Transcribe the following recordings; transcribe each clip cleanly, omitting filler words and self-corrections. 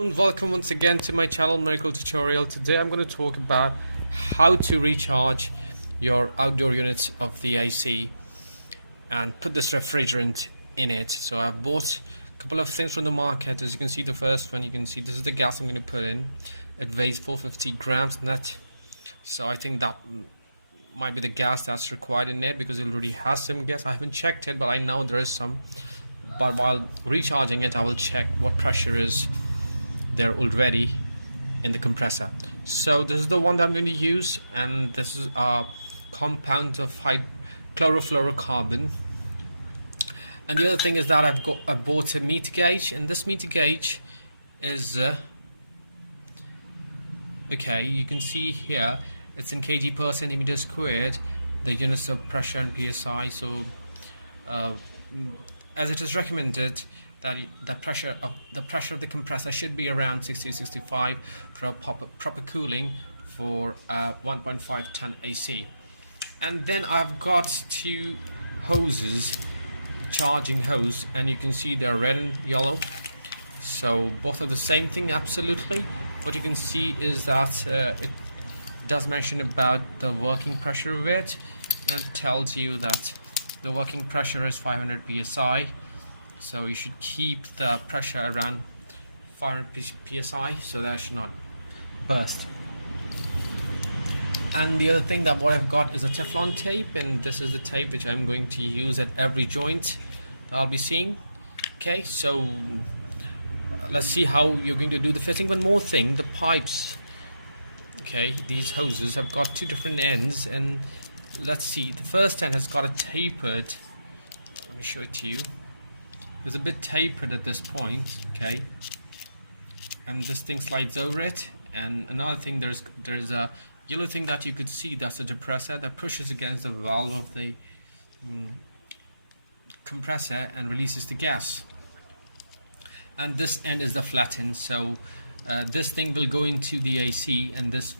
And welcome once again to my channel Miracle Tutorial. Today I'm going to talk about how to recharge your outdoor units of the AC and put this refrigerant in it. So I bought a couple of things from the market. As you can see, the first one, you can see this is the gas I'm going to put in. It weighs 450 grams net, so I think that might be the gas that's required in it because it already has some gas. I haven't checked it, but I know there is some. But while recharging it, I will check what pressure is there already in the compressor. So this is the one that I'm going to use, and this is a compound of chlorofluorocarbon. And the other thing is that I bought a meter gauge, and this meter gauge is okay, you can see here it's in kg per centimeter squared, the units of pressure and psi. So as it is recommended that the pressure of the compressor should be around 60-65 for proper cooling for 1.5 ton AC. And then I've got two hoses, charging hose, and you can see they're red and yellow, so both are the same thing absolutely. What you can see is that it does mention about the working pressure of it. It tells you that the working pressure is 500 psi, so you should keep the pressure around 500 psi so that it should not burst. And the other thing that what I've got is a Teflon tape, and this is the tape which I'm going to use at every joint I'll be seeing. Okay, so let's see how you're going to do the fitting. One more thing, the pipes. Okay, these hoses have got two different ends, and let's see, the first end has got a tapered, let me show it to you. It's a bit tapered at this point, okay, and this thing slides over it. And another thing, there's a yellow thing that you could see, that's a depressor that pushes against the valve of the compressor and releases the gas. And this end is the flat end, so this thing will go into the AC, and this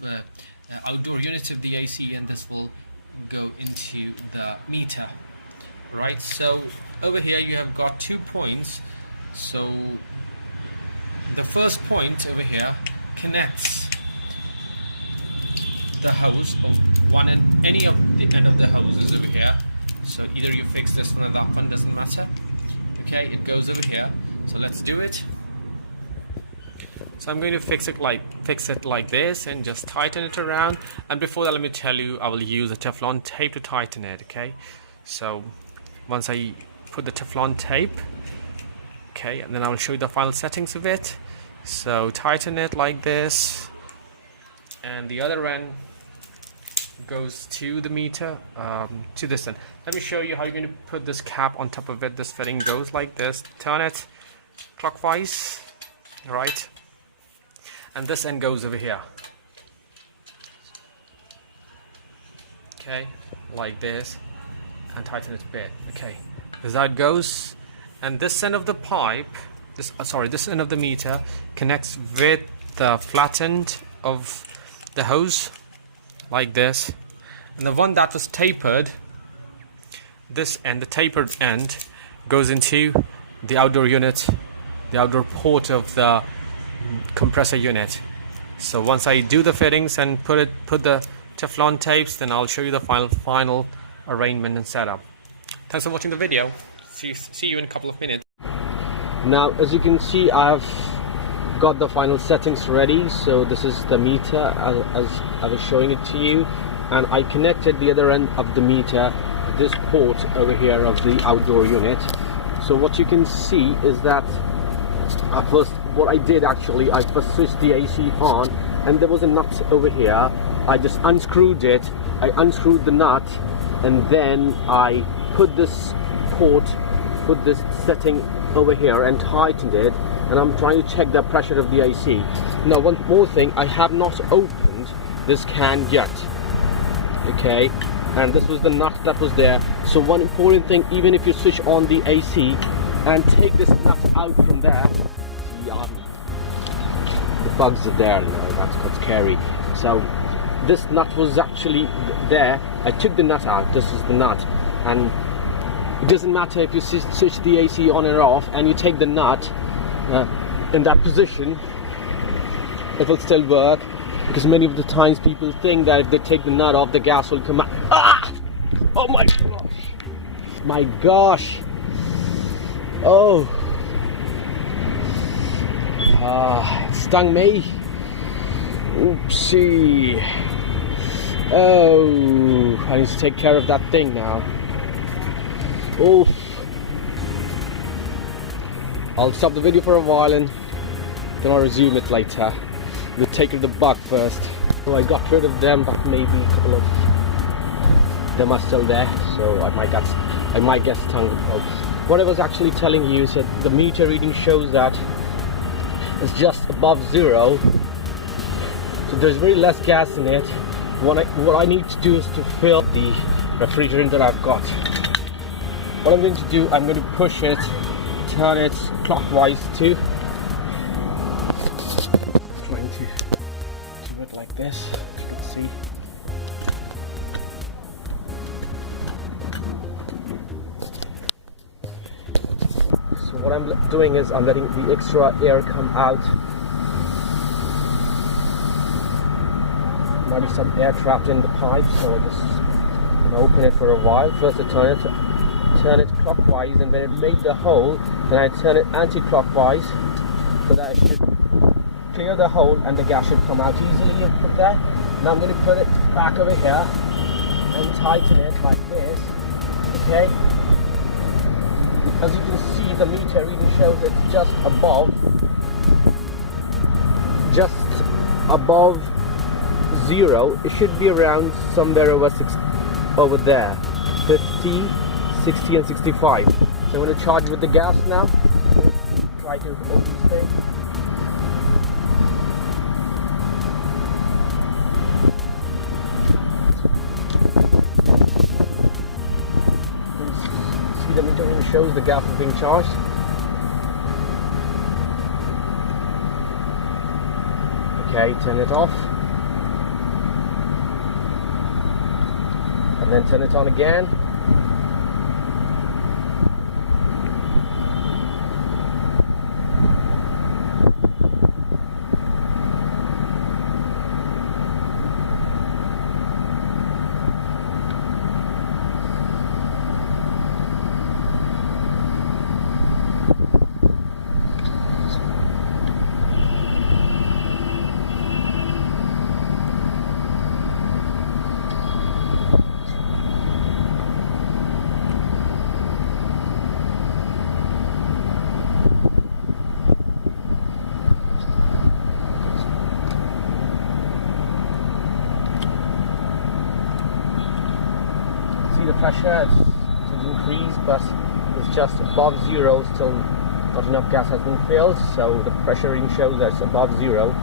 outdoor units of the AC, and this will go into the meter, right? So over here you have got 2 points. So the first point over here connects the hose of one end, any of the end of the hoses over here. So either you fix this one or that one, doesn't matter. Okay, it goes over here. So let's do it. So I'm going to fix it like this and just tighten it around. And before that, let me tell you, I will use a Teflon tape to tighten it. Okay, so once I put the Teflon tape, okay, and then I will show you the final settings of it. So tighten it like this, and the other end goes to the meter, to this end. Let me show you how you're going to put this cap on top of it. This fitting goes like this. Turn it clockwise, right, and this end goes over here, okay, like this, and tighten it a bit. Okay, this is how it goes. And this end of the pipe, this end of the meter connects with the flat end of the hose like this, and the one that was tapered, this end, the tapered end, goes into the outdoor unit, the outdoor port of the compressor unit. So once I do the fittings and put the Teflon tapes, then I'll show you the final arrangement and setup. Thanks for watching the video. See you in a couple of minutes. Now, as you can see, I've got the final settings ready. So this is the meter as I was showing it to you, and I connected the other end of the meter to this port over here of the outdoor unit. So what you can see is that what I did actually, I first switched the AC on, and there was a nut over here. I just unscrewed it. I unscrewed the nut, and then I put this setting over here and tightened it, and I'm trying to check the pressure of the AC. Now, one more thing, I have not opened this can yet, okay, and this was the nut that was there. So one important thing, even if you switch on the AC and take this nut out from there, the bugs are there, that's quite scary. So this nut was actually there. I took the nut out. This is the nut, and it doesn't matter if you switch the AC on or off and you take the nut in that position, it will still work, because many of the times people think that if they take the nut off, the gas will come out. Ah! Oh my gosh! My gosh! Oh! It stung me. Oopsie! Oh, I need to take care of that thing now. Oof! I'll stop the video for a while and then I'll resume it later. We'll take the bug first. So I got rid of them, but maybe a couple of them are still there, so I might get stung with bugs. What I was actually telling you is that the meter reading shows that it's just above 0, so there's very less gas in it. What I need to do is to fill the refrigerant that I've got. What I'm going to do, I'm going to push it, turn it clockwise too. Trying to do it like this, you can see. So what I'm doing is I'm letting the extra air come out. Might be some air trapped in the pipe, so I just open it for a while. First I turn it clockwise, and when it made the hole, then I turn it anti-clockwise, so that it should clear the hole and the gas should come out easily from there. Now I'm going to put it back over here and tighten it like this. Okay. As you can see, the meter reading shows it's just above 0. It should be around somewhere over there, 50, 60 and 65. So I'm going to charge with the gas now. Try to open this thing. See, the meter reading shows the gas is being charged. Okay, turn it off. And then turn it on again. The pressure has increased, but it's just above 0. Still not enough gas has been filled, so the pressure reading shows that it's above 0.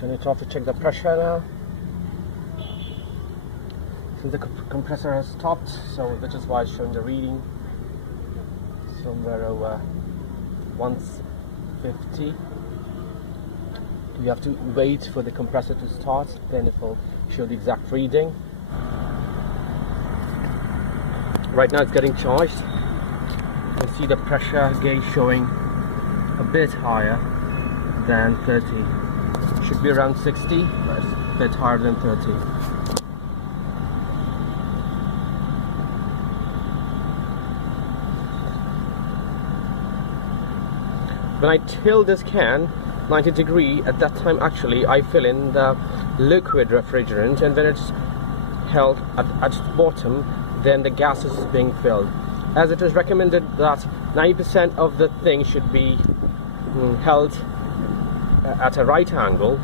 Turn it off to check the pressure now. So the compressor has stopped, so that is why it's showing the reading somewhere over 150. You have to wait for the compressor to start, then it will show the exact reading. Right now it's getting charged. You can see the pressure gauge showing a bit higher than 30. Should be around 60, but it's a bit higher than 30. When I tilt this can 90 degree, at that time actually I fill in the liquid refrigerant, and when it's held at the bottom, then the gas is being filled. As it is recommended that 90% of the thing should be held at a right angle,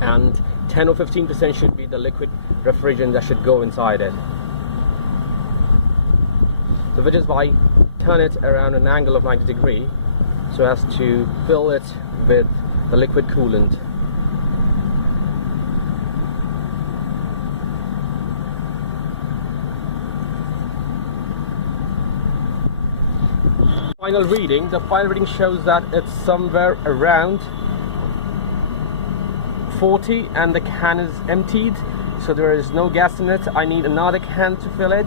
and 10 or 15% should be the liquid refrigerant that should go inside it. So which is why turn it around an angle of 90 degrees so as to fill it with the liquid coolant. The final reading shows that it's somewhere around 40 and the can is emptied, so there is no gas in it. I need another can to fill it.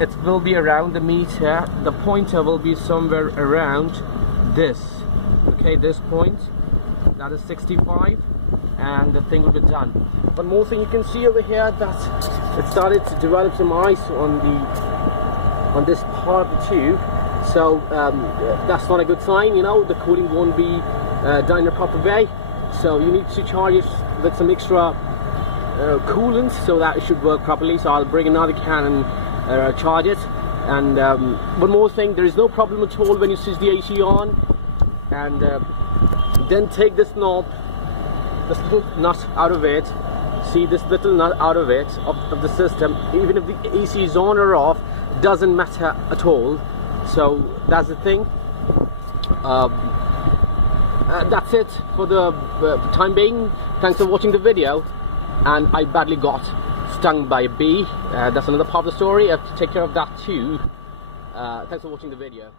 It will be around the meter. The pointer will be somewhere around this, okay, this point, that is 65, and the thing will be done. One more thing you can see over here, that it started to develop some ice on this part of the tube. So that's not a good sign, you know, the cooling won't be done in a proper way. So you need to charge it with some extra coolant so that it should work properly. So I'll bring another can and charge it. And one more thing, there is no problem at all when you switch the AC on, and then take this knob, this little nut out of it. See this little nut out of it, of the system. Even if the AC is on or off, doesn't matter at all. So that's the thing. That's it for the time being. Thanks for watching the video. And I badly got stung by a bee. That's another part of the story. I have to take care of that too. Thanks for watching the video.